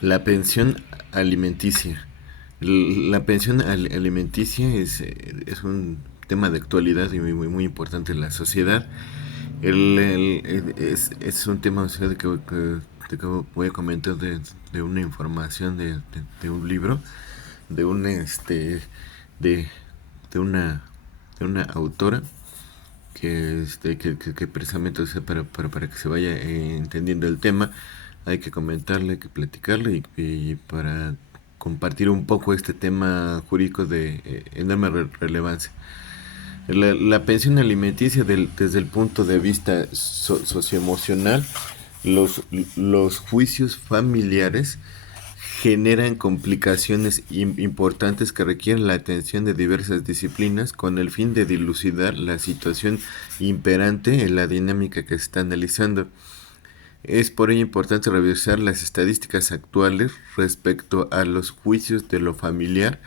La pensión alimenticia. La pensión alimenticia es un tema de actualidad y muy importante en la sociedad. Es un tema, o sea, de que voy a comentar de una información de un libro, de un de, de una de una autora que precisamente, o sea, para que se vaya entendiendo el tema, hay que comentarle, hay que platicarle y para compartir un poco este tema jurídico de enorme relevancia. La pensión alimenticia desde el punto de vista socioemocional, los, los juicios familiares generan complicaciones importantes que requieren la atención de diversas disciplinas con el fin de dilucidar la situación imperante en la dinámica que se está analizando. Es por ello importante revisar las estadísticas actuales respecto a los juicios de lo familiar,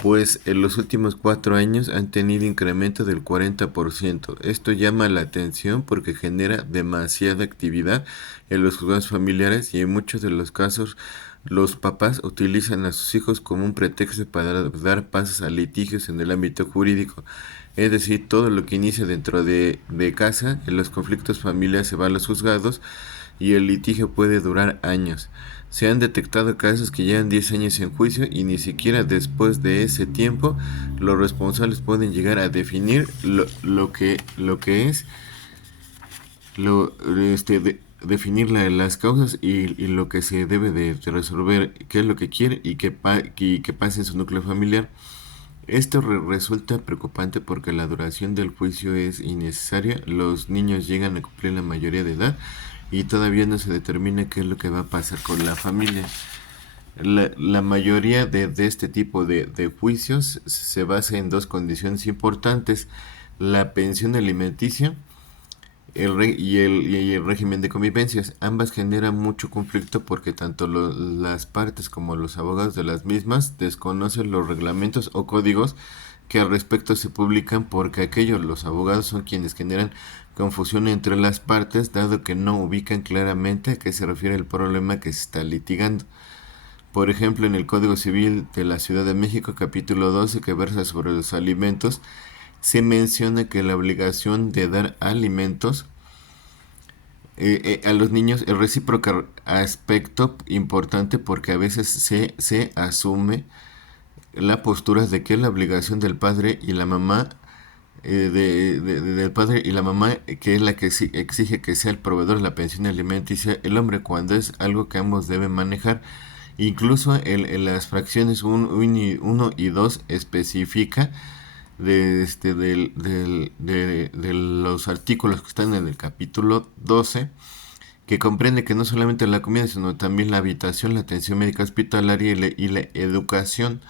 pues en los últimos 4 años han tenido incremento del 40%. Esto llama la atención porque genera demasiada actividad en los juzgados familiares y en muchos de los casos los papás utilizan a sus hijos como un pretexto para dar pasos a litigios en el ámbito jurídico. Es decir, todo lo que inicia dentro de casa, en los conflictos familiares se va a los juzgados y el litigio puede durar años. Se han detectado casos que llevan 10 años en juicio y ni siquiera después de ese tiempo los responsables pueden llegar a definir lo que es, lo, definir las causas y lo que se debe de resolver, qué es lo que quiere y que pase en su núcleo familiar. Esto resulta preocupante porque la duración del juicio es innecesaria, los niños llegan a cumplir la mayoría de edad y todavía no se determina qué es lo que va a pasar con la familia. La mayoría de este tipo de juicios se basa en dos condiciones importantes: la pensión alimenticia y el régimen de convivencias. Ambas generan mucho conflicto porque tanto las partes como los abogados de las mismas desconocen los reglamentos o códigos que al respecto se publican, porque los abogados son quienes generan confusión entre las partes, dado que no ubican claramente a qué se refiere el problema que se está litigando. Por ejemplo, en el Código Civil de la Ciudad de México, capítulo 12, que versa sobre los alimentos, se menciona que la obligación de dar alimentos a los niños es recíproco, aspecto importante porque a veces se asume la postura de que es la obligación del padre y la mamá, del padre y la mamá, que es la que exige que sea el proveedor de la pensión alimenticia el hombre, cuando es algo que ambos deben manejar. Incluso en las fracciones 1 y 2 especifica de los artículos que están en el capítulo 12, que comprende que no solamente la comida, sino también la habitación, la atención médica hospitalaria y la educación.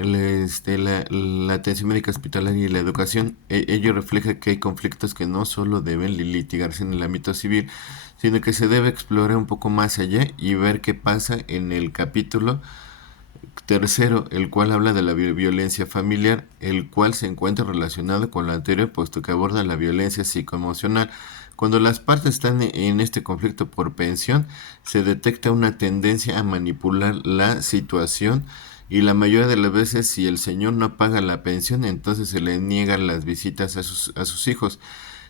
La atención médica hospitalaria y la educación, ello refleja que hay conflictos que no solo deben litigarse en el ámbito civil, sino que se debe explorar un poco más allá y ver qué pasa en el capítulo tercero, el cual habla de la violencia familiar, el cual se encuentra relacionado con lo anterior, puesto que aborda la violencia psicoemocional. Cuando las partes están en este conflicto por pensión, se detecta una tendencia a manipular la situación y la mayoría de las veces, si el señor no paga la pensión, entonces se le niegan las visitas a sus hijos,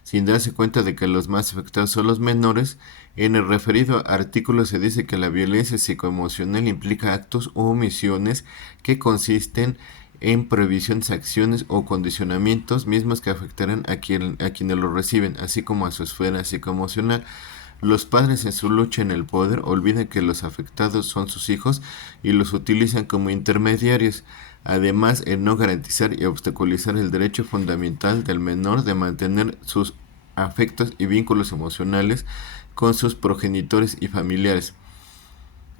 sin darse cuenta de que los más afectados son los menores. En el referido artículo se dice que la violencia psicoemocional implica actos o omisiones que consisten en prohibiciones, acciones o condicionamientos mismos que afectarán a quienes lo reciben, así como a su esfera psicoemocional. Los padres, en su lucha en el poder, olvidan que los afectados son sus hijos y los utilizan como intermediarios. Además, el no garantizar y obstaculizar el derecho fundamental del menor de mantener sus afectos y vínculos emocionales con sus progenitores y familiares.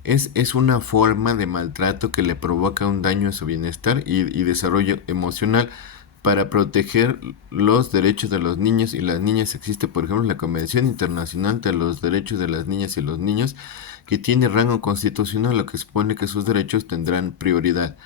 Es una forma de maltrato que le provoca un daño a su bienestar y desarrollo emocional. Para proteger los derechos de los niños y las niñas existe, por ejemplo, la Convención Internacional de los Derechos de las Niñas y los Niños, que tiene rango constitucional, lo que supone que sus derechos tendrán prioridad.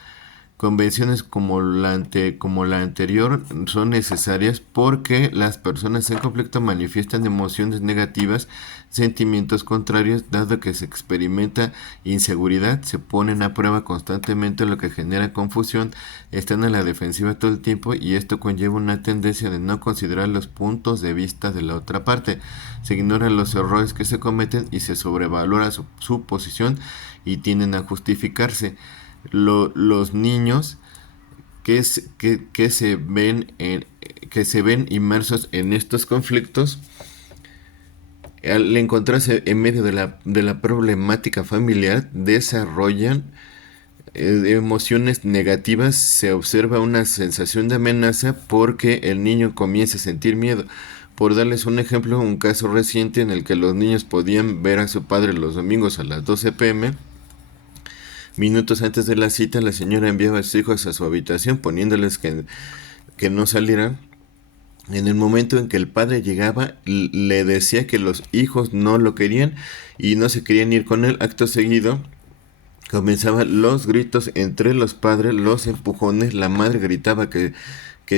Convenciones como la anterior son necesarias porque las personas en conflicto manifiestan emociones negativas, sentimientos contrarios, dado que se experimenta inseguridad, se ponen a prueba constantemente, lo que genera confusión, están a la defensiva todo el tiempo y esto conlleva una tendencia de no considerar los puntos de vista de la otra parte. Se ignoran los errores que se cometen y se sobrevalora su posición y tienden a justificarse. Los niños que se ven que se ven inmersos en estos conflictos, al encontrarse en medio de la problemática familiar, desarrollan emociones negativas. Se observa una sensación de amenaza porque el niño comienza a sentir miedo. Por darles un ejemplo, un caso reciente en el que los niños podían ver a su padre los domingos a las 12 p.m. Minutos antes de la cita, la señora enviaba a sus hijos a su habitación poniéndoles que no salieran. En el momento en que el padre llegaba, le decía que los hijos no lo querían y no se querían ir con él. Acto seguido, comenzaban los gritos entre los padres, los empujones. La madre gritaba que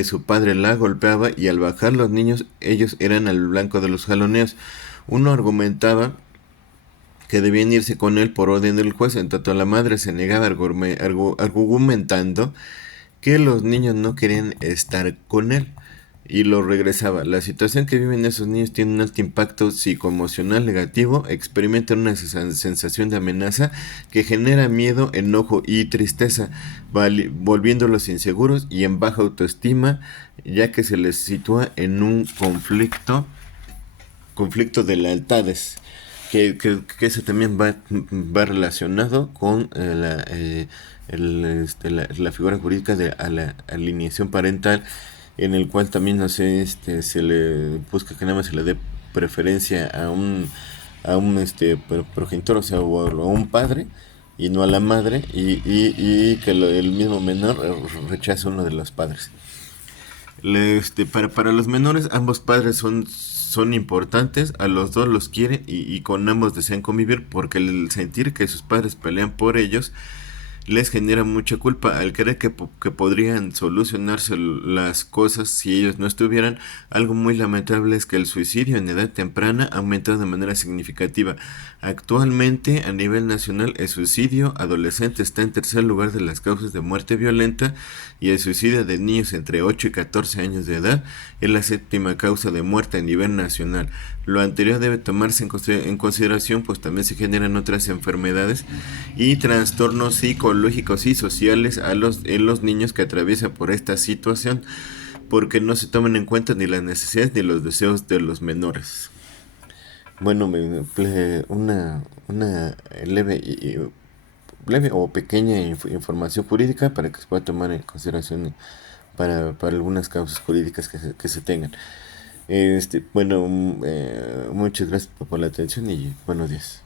su padre la golpeaba y al bajar los niños, ellos eran el blanco de los jaloneos. Uno argumentaba que debían irse con él por orden del juez, en tanto la madre se negaba argumentando que los niños no querían estar con él y lo regresaba. La situación que viven esos niños tiene un alto impacto psicoemocional negativo, experimentan una sensación de amenaza que genera miedo, enojo y tristeza, volviéndolos inseguros y en baja autoestima, ya que se les sitúa en un conflicto de lealtades. Que eso también va relacionado con la figura jurídica de la alineación parental, en el cual también no sé, se le busca que nada más se le dé preferencia a un progenitor, o sea, o a un padre y no a la madre, y que el mismo menor rechaza a uno de los padres. Para los menores, ambos padres son importantes, a los dos los quieren y con ambos desean convivir, porque el sentir que sus padres pelean por ellos les genera mucha culpa al creer que podrían solucionarse las cosas si ellos no estuvieran. Algo muy lamentable es que el suicidio en edad temprana ha aumentado de manera significativa. Actualmente, a nivel nacional, el suicidio adolescente está en tercer lugar de las causas de muerte violenta y el suicidio de niños entre 8 y 14 años de edad es la séptima causa de muerte a nivel nacional. Lo anterior debe tomarse en consideración, pues también se generan otras enfermedades y trastornos psicológicos y sociales en los niños que atraviesan por esta situación, porque no se toman en cuenta ni las necesidades ni los deseos de los menores. Bueno, una leve o pequeña información jurídica para que se pueda tomar en consideración para algunas causas jurídicas que se tengan. Muchas gracias por la atención y buenos días.